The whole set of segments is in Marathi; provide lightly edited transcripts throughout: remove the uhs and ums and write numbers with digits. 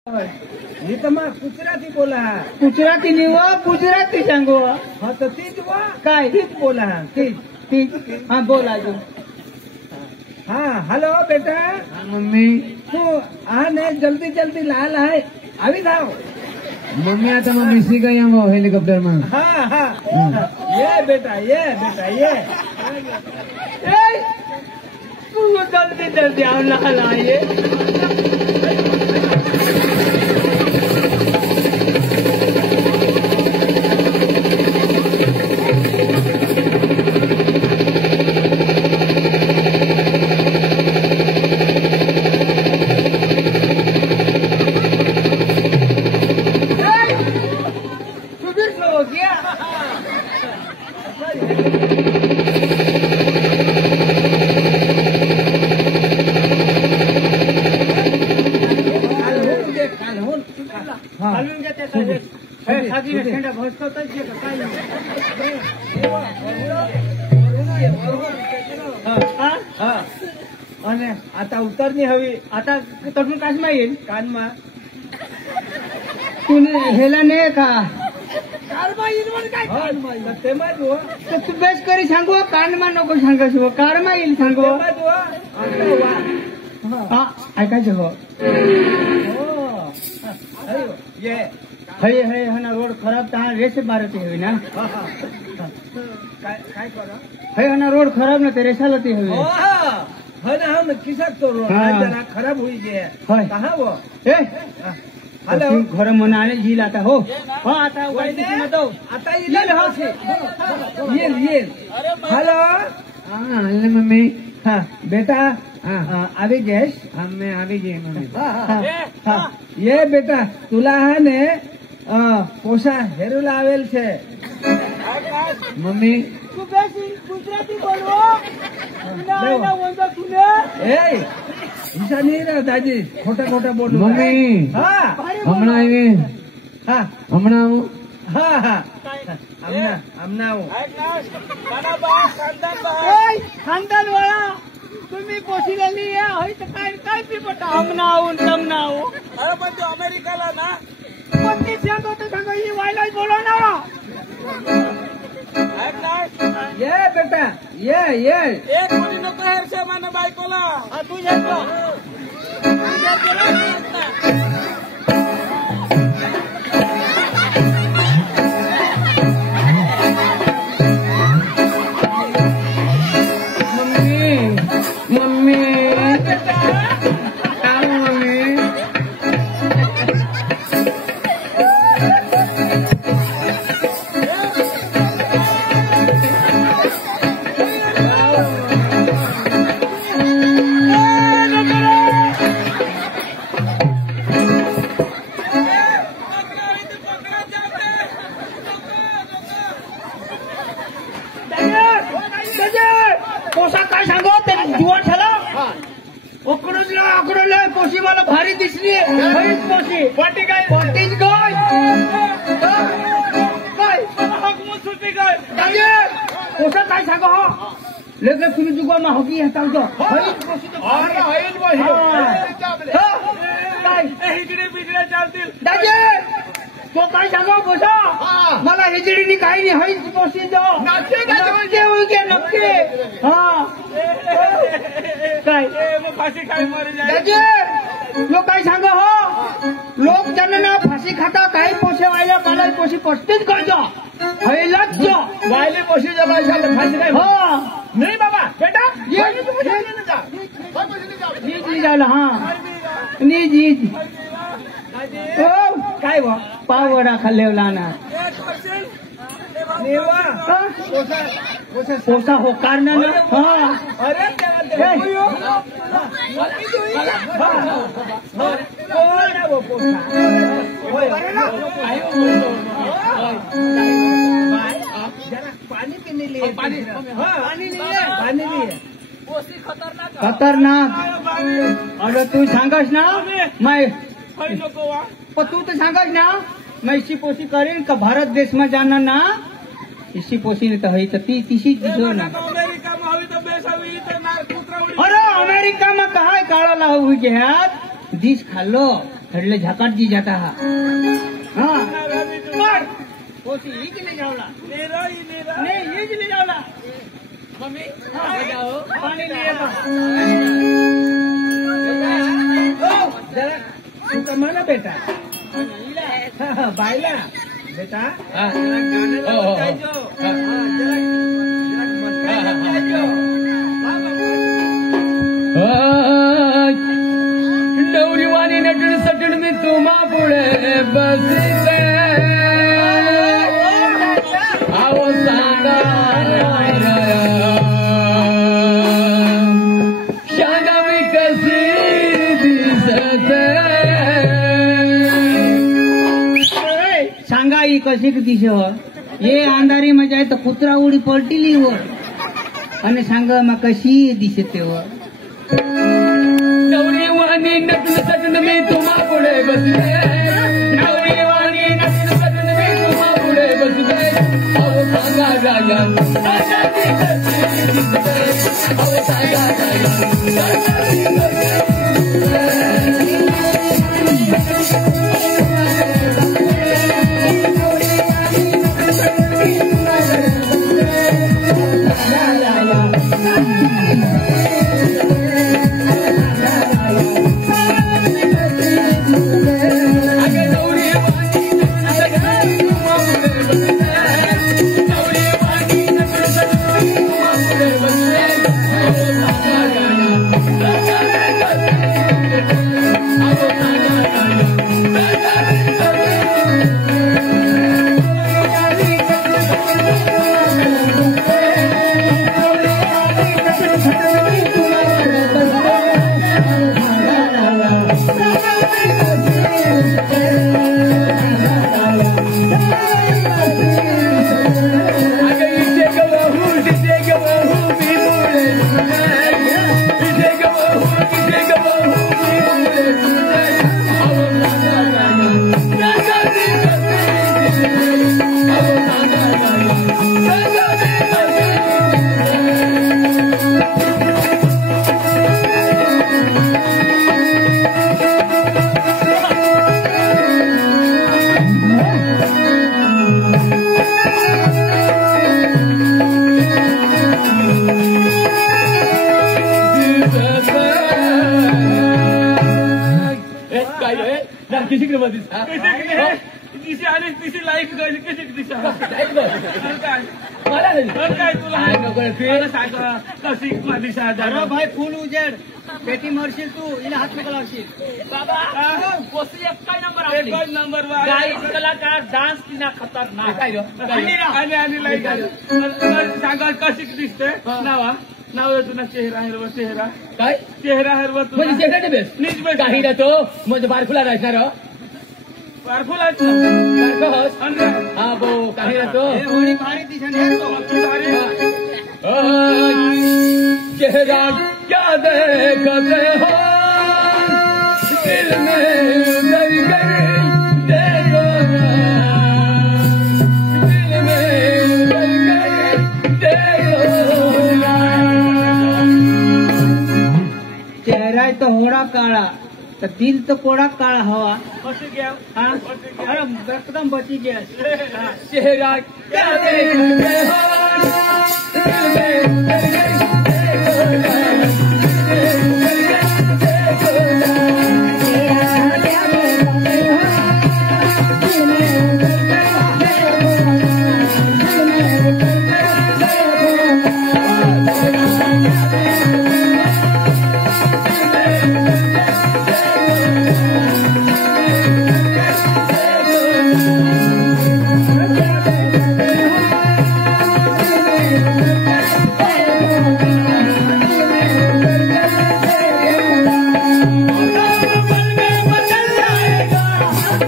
मी तर मग गुजराती बोला. गुजराती नाही व गुजराती सांगू. हा तर तीच वा काय तीच बोला. तीच तीच हा बोला जो. हा हॅलो बेटा. मम्मी तू हा नाही जल्दी जल्दी लाल आहे આવી જાઓ. मम्मी आता मग मिसी गई हम हेलीकॉप्टर में. हा हा ये बेटा ये बेटा ये. तू जल्दी जल्दी आओ लाल आइए. અને आता ઉતરની હવી आता तटून काशमा येईल કાનમાં तुने हेला नाही का કારમાં ઈનવર काय કાનમાં તેમાં જો तर तू बेस करी सांगू कानमा नको सांगायचं कारमा येईल सांगू. તેમાં જો आता वा हा ऐकायचं हो. अरे ये हय हय हा ना रोड खराब तहा रेस मारती हवी ना. काय काय करा हय हा ना रोड खराब ना ते रेसाला ती हवी. हो ना हम किसक तो हाँ। जरा खराब हुई गए होय. कहाँ वो ए हेलो घर मनाने झील आता हो. हो आता वैसे तो आता ये ये हेलो हाँ मम्मी हाँ बेटा हाँ अभी गैस मैं आ गई मम्मी. हाँ ये बेटा तुला है ने पोसा हेरू लावेल छे. मम्मी तू बेसी गुजराती बोलवो ना वंदा तुने ए हिसा नहीं रहा दादी खोटा खोटा बोल. मम्मी हाँ हमना आए हाँ हमना हूँ. हाँ हाँ हमना हूँ खानदान वाला तुम्ही पोशीलेली आहे तर काय काय पिपटा हमना आऊन तमना आऊ. अरे पण तो अमेरिकाला ना कोणती सांग होतं सांग ही वायला बोलवणार. ये बेटा ये एक मुली नको हर्षा मान बायकोला. तू येतो मम्मी पोसा काय सांगो ते जुवा ठेला अकडले पोशी मला भारी दिसली. पोशी पाटी काय पाटीच गाय पोसा काय सांगो हो लेकिन तुम्ही जुगा मा हकी हताव तो काय इकडे बिकडे चालतील. दाजे तो काय सांगो पोसा मला हिजडीनी काही नाही हईच पोशी जो नक्की हा काय मग फाशी काय मरे जाय. दाजे लोक काय सांग हो लोक त्यांना फाशी खाता काही पोसे व्हायला मला पोशी पस्तीच करतो हैलाच जो वायले पोशी जमा फाशी काय हो नाही बाबा बेटा जी झालं हा नी जी हो काय वा पाव वडा खाल्लेला ना पोसा हो कारण हा अरे पानी पीने लिए पानी लिए खतरनाक. अरे तू सांगस ना मैं नको वा. पण तू तर सांगस ना मैं इसी पोसी करीन का भारत देश में जाना ना इसी पोसी ने तो है तो तीसी दिसो ना. अमेरिका में हवी तो बेस हवी तर कुत्रा उडी. अरे अमेरिका में कहा काळा लावू घ्यात दिस खाल्लो એટલે ઝકાટજી જતા હા હા બીજું પણ પોસી ઈ જ લઈ જાવલા નેરો ઈ નેરો ને ઈ જ લઈ જાવલા મમ્મી હા જાઓ પાણી લઈ આવો जरा तू कमाना बेटा बायला बेटा नवरीवाणी नटण सटण मी तुम्हा पुढे बसले आहो सांगा सांगा मी कशी दिसते सांगा ही कशी दिशे हो ये अंधारी मजा आहे तर कुत्रा उडी पलटिली हो आणि सांगा मग कशी दिसते हो नवरीवाणी नटण सटण मी तुम्हा पुढे बसले नवरीवाणी नटण सटण मी तुम्हा पुढे बसले अहो सांगा गाया सांगा मी कशी दिसते अहो सांगा गाया सांगा मी कशी तिची आणि तिची लाईफ कशी दिशा काय तुला सांग कशी दिशा अरे भाई फुल उजेड पेटी मरशील तू हिला हात नको लावशील बाबा कोसी एक नंबर आपली एक नंबर गायक कलाकार डान्स तिना खतरनाक आणि लाईक सांगा कशी दिसते नावा नाव तुला चेहरा हिरवा चेहरा काय चेहरा हिरवा तुला म्हणजे चेहरा बेस्ट नीच बेस्ट काही ना तो म्हणजे बारखुला राहणार पारफुल हा बो काही ना तो होळी भारी दिशा चेहरा क्या देखते हो दिल में उतर गई देखो ना दिल में उतर गई देखो ना चेहरा तो होड़ा काळा तर दिल तो कोड़ा काळा हवा कशी घ्या हा अरे एकदम बची गया चेहरा क्या देखते हो दिल में उतर गई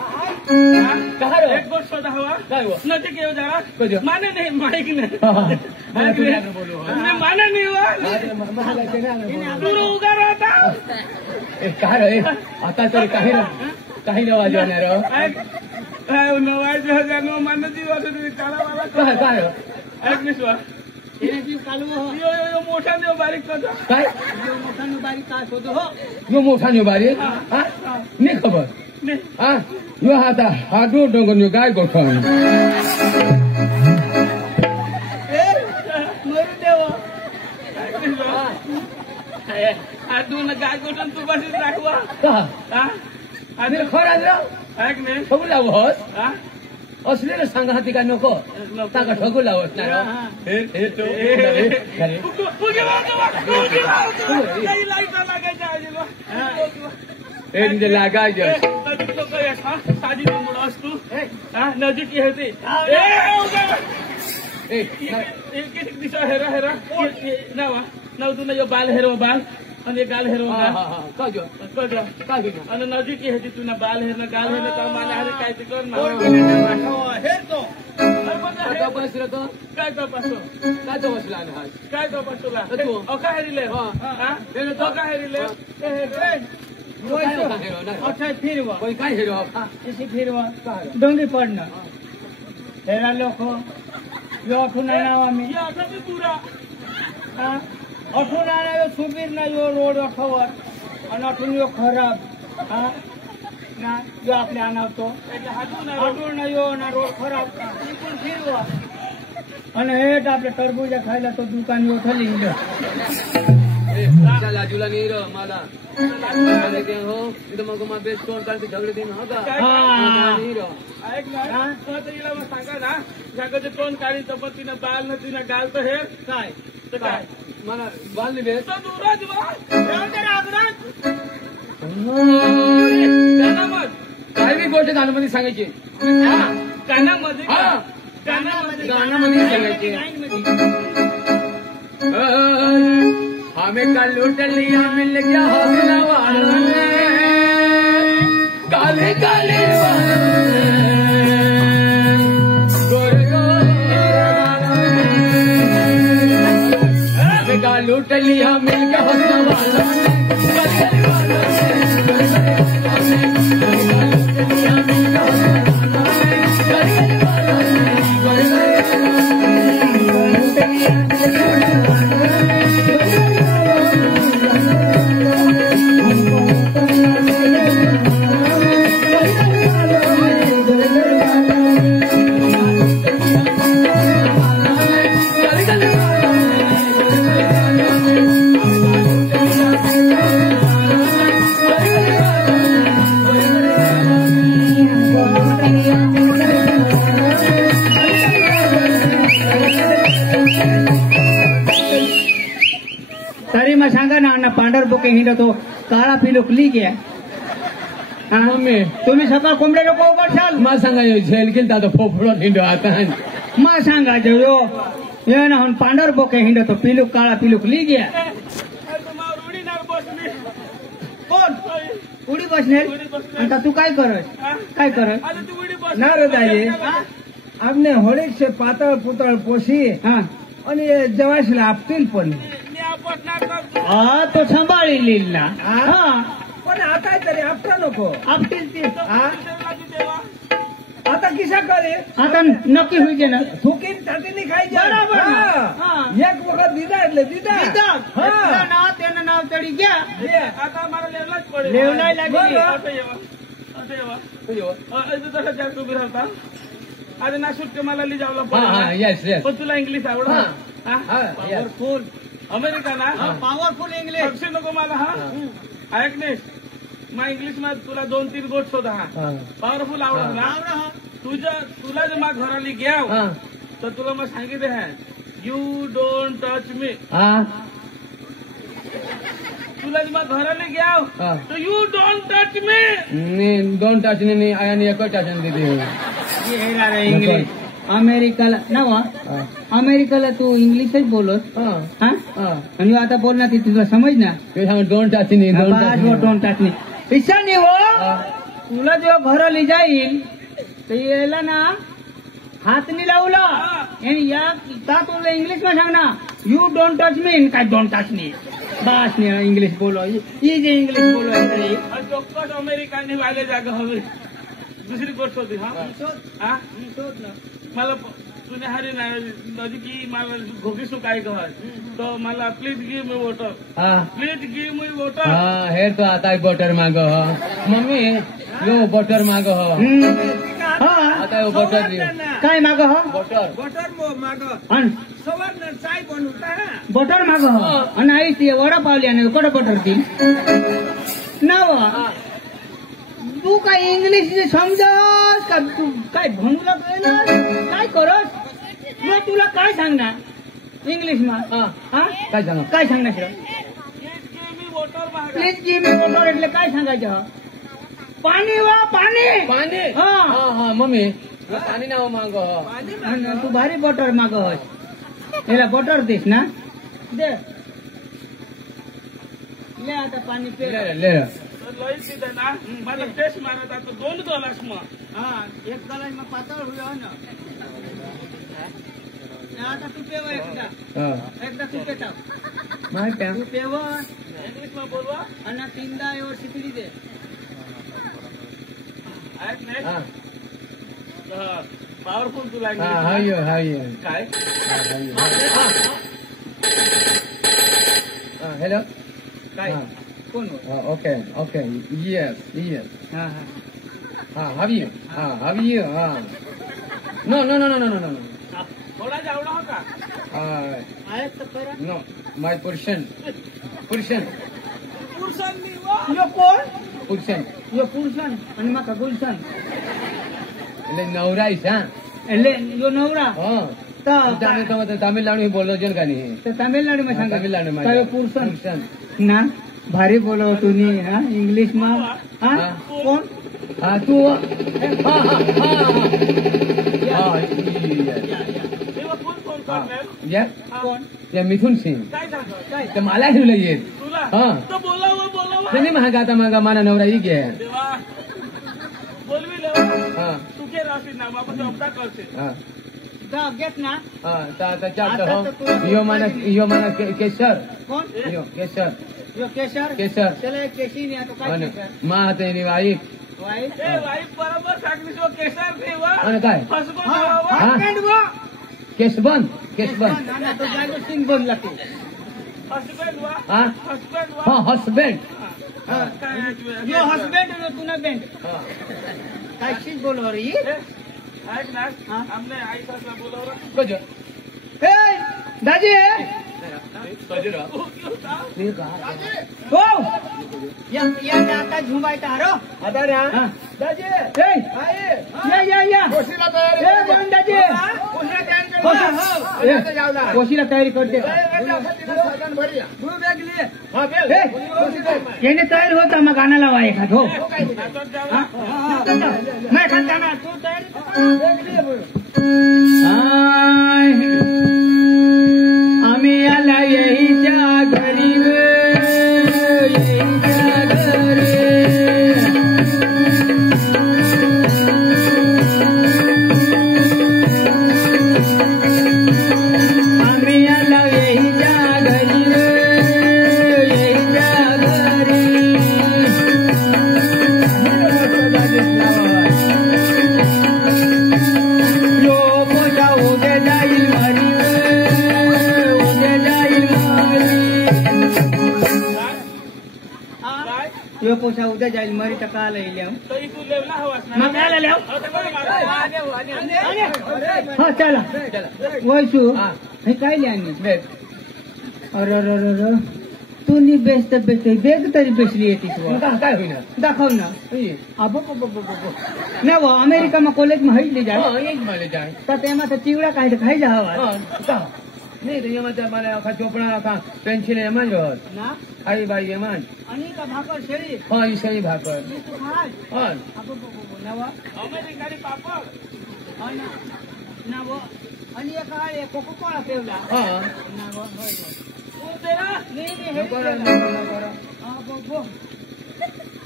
एक गोष्ट शोधा हवा नजीक येऊ जरा माने नाही माईक नाही माने नाही दूर उगा राहता काय रे आता तरी काही न वाजवणार नवायचं जाणं मानची वाटत काला मला काय ऐक निस्वा मोठा देव बारीक करतो काय मोठा बारीक काय होतो हो यो मोठा न्यू बारीक नाही खबर हा यो आता हा डोंगर न्यू गाय गोठवून मरू देव दोन गाय गोठून तू बसीत राखवा खरं ऐक नाही ठगू लावत असलेलं सांगा हाती काय नको सांगा ठगू लावत नाही लागायचं साधी असतो नजीक होते दिशा हेरा हेरा नावा नव तू यो बाल हेरो बाल आणि गाल हेरो आणि नजीक होती तुला बाल हेरणं गाल हेरणं तर मला अरे काय ते कर ना काय तपासो काय तो बसला काय तपासोला अका हेरिले अका हेरिले फिरवा काय हिरो फिरवा डोंगी पडणं हेरा लोक यो अठून नाव आम्ही पुरा अठून आणायो सुबीर ना यो रोड अठवर आणि अठून यो खराब ना जो आपले आणवतो अठून ना यो ना रोड खराब इकडून फिरवा आणि हेट आपले टरबूजा खायला तो दुकान यो थली लाजूला नाही र मला हो इथं मग मग बेस्ट कोण काय झगडे दिन हो का ऐक ना सांगा ना जगाचे तोंड काढी चपतीनं बाल न तिनं गाल तर हे काय तर काय मला बाल नाही बेस्ट काय बी गोष्ट गाण्यामध्ये सांगायची कानामध्ये गाण्यामध्ये सांगायची हमें का लूट लिया मिल गया हौसला वाला काले काले हमें का लूट लिया मिल गया हौसला वाला तरी मग सांगा ना पांढर बोके हिंडतो तो काळा पिलो ली गया मम्मी तुम्ही सकाळ कोंबड्या लोक करशाल मा सांगा झेल केल तर फोफडो हिंडो आता मा सांगा जो ये ना पांढर बोके हिंडतो पिलू काळा पिलूक ली गया कोण उडी बसणार आता तू काय करस ना रे दाई आपने होळीक से पातळ पुतळ पोशी आणि जवाशीला आपतील पण तो सांभाळी लिहिल ना पण आता तरी आपटा नको आपतील ती आता किसा करे आता नक्की होईल ना थुकीन छातीने खायचे बरोबर एक वखत दिदा એટલે दिदा ना त्यानं नाव तरी घ्या आता मला लेवलाच पडेल लेवलाय लागली तसं जास्त उभी राहता आज ना सुट्टे मला लिजावला पण तुला इंग्लिश आवडत पॉवरफुल अमेरिका ना पॉवरफुल इंग्लिश पक्षी नको मला ऐक नाही मग इंग्लिश मध्ये तुला 2-3 गोष्ट शोधा पॉवरफुल आवडत ना तुला जे मग घराली घ्याव तर तुला मग सांगितले है यू डोंट टच मी तुला जे मग घराली घ्याव तर you don't touch me don't touch नाही आणि एक टच देते इंग्लिश अमेरिकाला नवा अमेरिकाला तू इंग्लिशच बोलत आणि आता बोल ना ती तुला समज ना डोंट टच नाही डोंट टच नाही इच्छा नाही हो तुला जेव्हा घर ली जाईल तर यायला ना हात नाही लावला आणि या तुला इंग्लिश मध्ये सांग ना यू डोंट टच मी काय डोंट टच मी बस नाही इंग्लिश बोलो ये जे इंग्लिश बोलो ચોક્કસ અમેરિકાની વાલે જાગા હવે दुसरी गोष्ट होती हा मला तुने हरी नदी की मला घोगीसू काय कहर तो मला please give me water please give me water हे तो आता बटर मागो मम्मी यो बटर मागो आता बटर काय मागो बटर बटर मागो सवार चाय बनवता बटर मागो आणि आई ती वडा पावली आणि कडे बटर ती नाव तू काय इंग्लिश समजस का तू काय भणूला काय करस मी तुला काय सांगणार इंग्लिश मा काय सांग काय सांगणार प्लीज गिव मी वॉटर એટલે काय सांगायचं पाणी वा पाणी पाणी हा मम्मी पाणी नाव मागो तू भारी बटर मागो याला बटर देस ना दे ले आता पाणी पे ले लईच तिथे ना मला टेस्ट मारत आता 2 ग्लास मग एक ग्लास मग पातळ होईल ना आता तू पेवा एकदा तू पेटाव माहिती तू पेवा इंग्लिश में बोलवा आणि तीनदा एवढ शिकली दे ऐक नाही पॉवरफुल तुला हाय काय हॅलो काय कोण okay yes हा have you no थोडा जेवढा होता आहेत तर खरं no my portion यो कोण portion यो पुरुषन आणि माका गुलशन એટલે નવરા છે એટલે यो नवरा તમે તમિલનાડુ બોલો છો का नाही तर तामिळनाडू मध्ये सांगा तामिळनाडूमध्ये. काय पुरुषन ना भारी बोलव तुम्ही हा इंग्लिश मा हा कोण हा तू तेव्हा फोन करणार कोण मिथुन सिंग काय सांगतो काय तर मला ठेवलं येत तुला हा तो बोलावं नाही महाग आता मागा माना नवरा ही घे देवा बोलवी लेवा हा तू के राहशील ना बाबा जॉबदा करते हा जा घेत ना हा आता चालतं आता हो तर तुला- यो माना केशर कोण यो केशर यो केशर केशर त्याला एक केशी नाही आता काय केशर मा हाते नि वाई वाईट ए वाईफ बरोबर सांगलीस व केसर देवा आणि काय फसको हा, देवा husband वा. केशबंद ना, ना, तो जागो सिंग बोल लागतो हसबंड वा हा हसबंड वा हा हसबँड यो हसबँड यो तुना बँड काय शीच बोलव रे ऐक ना हा? आमने आई सासला बोलावलं कजो ए दाजी हो या आता झुंबायचा हरो आता ना हा. दाजी ए या ए बन दाजी कोशीला तयारी करते याने तयारी होता मग गाणं लावा एखाद हो हा? नाही खात ना तू तयारी आम्ही आला येईच्या घरी येईच्या घरी आम्ही आला येईच्या घरी येईच्या घरी यो पोषा उद्या जाईल मारी उद्या जाईल मारी काय यो पोषा उद्या जाईल मारी तर काल येईल तरी तू लेवला हवास ना मग काय लिहाव आता बरं मला. हा चला वैसू हा. हे काय लिहा बेट अरे तू नी बेस्ट बेग तरी बेसली येतीस काय होईना दाखव ना अबो नाही व अमेरिकाમાં કોલેજમાં હઈ લઈ જાય એ જ મળે જાય તો તેમાં તો ચીવડા કાઢી ખાઈ જવા નહીં તો એમાં તો અમારે આખા ચોપડા આખા પેન્સિલ એમાં જ હોત ના આવી બાઈ એમાં જ અને કા ભાકર શેરી હા એ સહી ભાકર તું ખાય હા અબો નવા अमेरिकानी पापड અને ના વો અને એક આ કોકો કોલા પેવલા હા ના વો तू तेरा નહીં નકરો, નહીં નકરો. અબો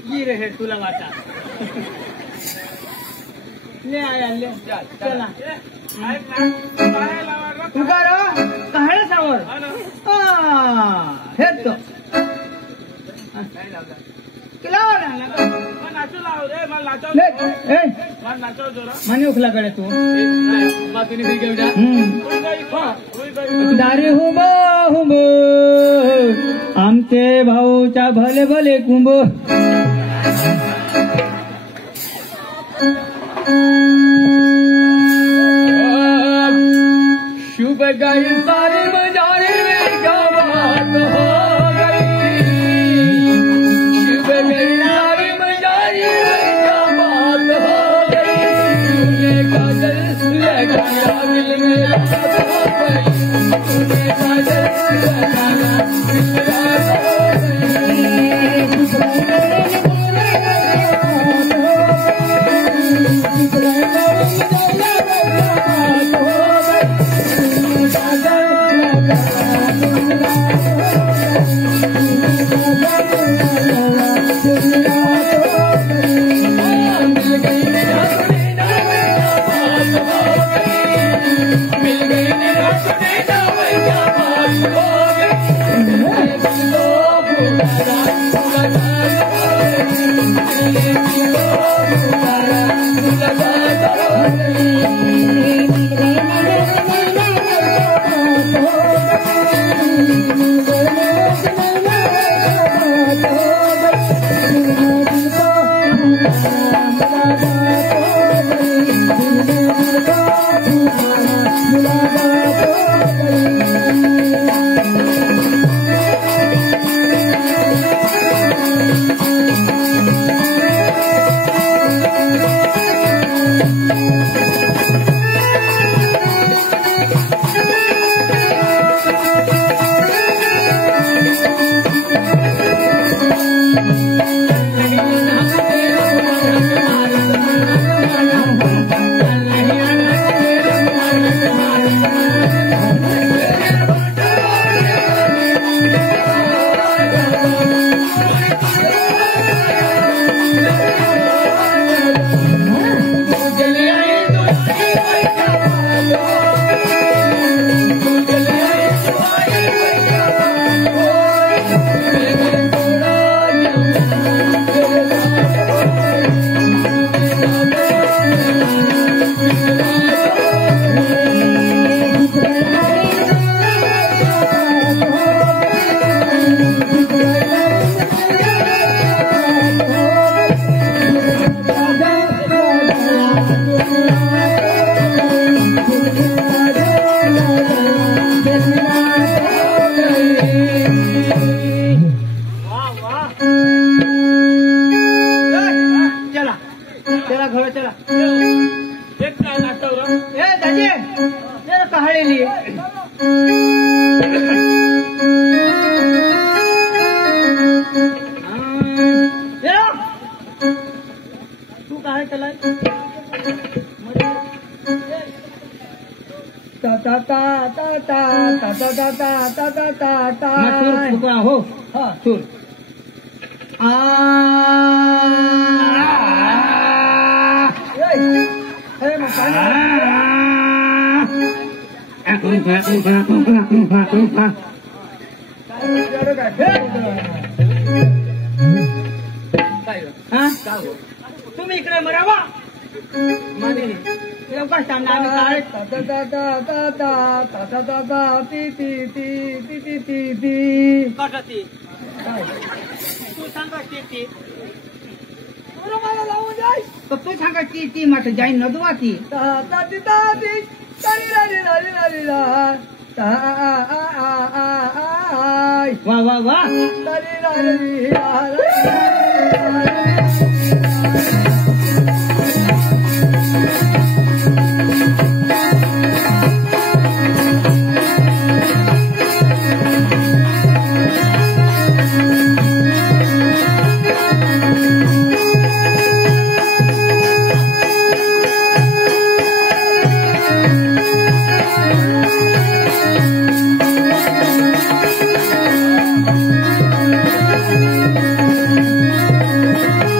गिर है तुला वाटा ले आया ले चला तुका कहाळे सावर हे तो माने उखलाकडे तू दारी हुंबो हुंबो आमचे भाऊच्या भले भले कुंभ शुभ गई सारी बजारे में क्या बात हो गई शुभ गई सारी बजारे में क्या बात हो गई तूने काजल लगाया दिल में रात हो गई तूने काजल लगाया दिल में रात हो हो हा चूर तुम्ही इकडे मरावा माने कष्ट आम्ही काय तू सांगा ती मला लावून जाय तू सांगा ती मात्र जाईन नदुवा ती वा वा वा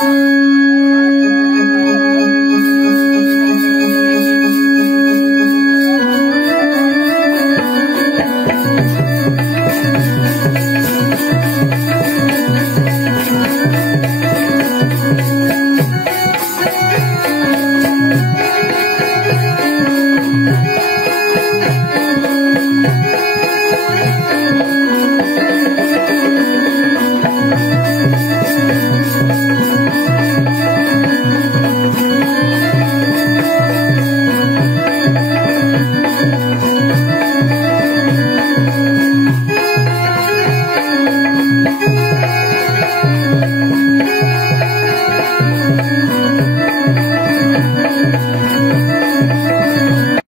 रे